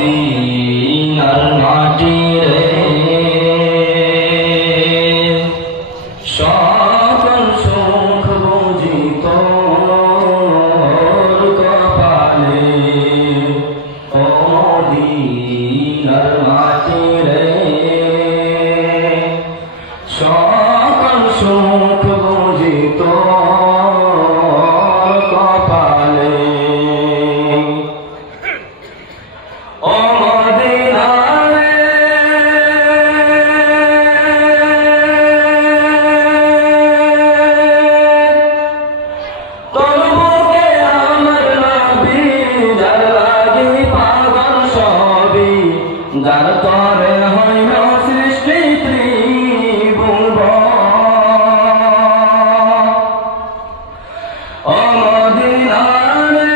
মদিনার মাটি রে সকল সুখ বুঝি তোর কপালে মদিনার মাটি রে সকল সুখ বুঝি তোর কপালে যার তরে হইল সৃষ্টি ত্রিভুবন ও মদিনা রে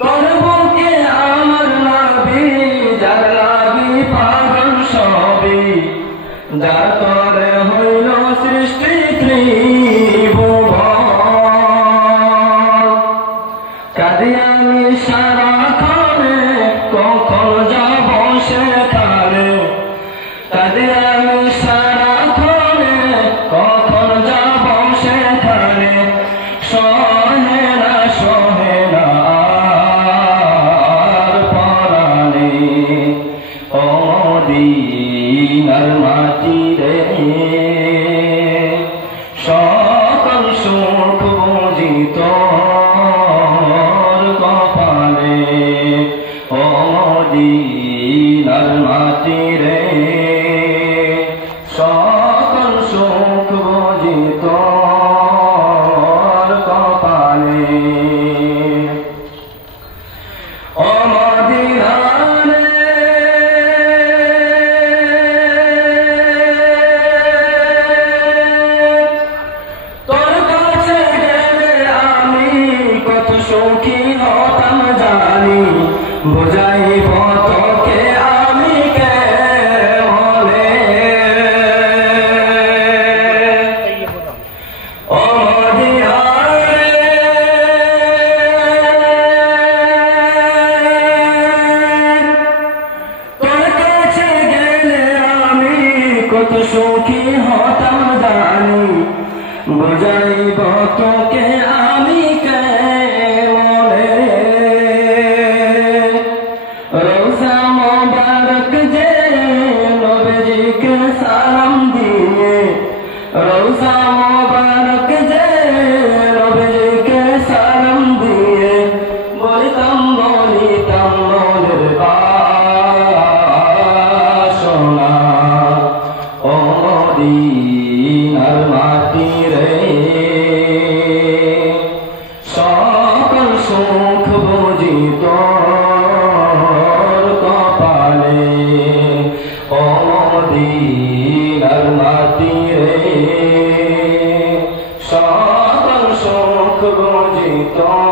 তোর বুকে আমার নবী যার লাগি পাগল সবই যার তরে হইল সৃষ্টি ত্রিভুবন কাদিয়ানি সারাক্ষণে কখন যাব সেখানে কাদিয়ানি সারাক্ষণে কখন যাব সেখানে সহে না আর পরাণে ও মদিনার মাটি রে সকল সুখ বুঝিত মদিনার মাটি রে সকল সুখ বুঝি তোর কপালে ও মদিনা রে তোর কাছে গেলে আমি কত সুখী হতাম জানি বুঝাইব তোকে আমি কেমনে ও মদিনা রে তোর কাছে গেলে আমি কত সুখী হতাম জানি বুঝাইব তোকে আমি কেমনে রোজা মোবারক যে নবীজিকে সালাম দিয়ে রোজা মোবারক যে নবীজিকে সালাম দিয়ে বলিতাম মনের বাসনা ও মদিনার মাটি রে সকল সুখ বুঝি তোর কপালে ও মদিনার মাটি রে সকল সুখ বুঝি তোর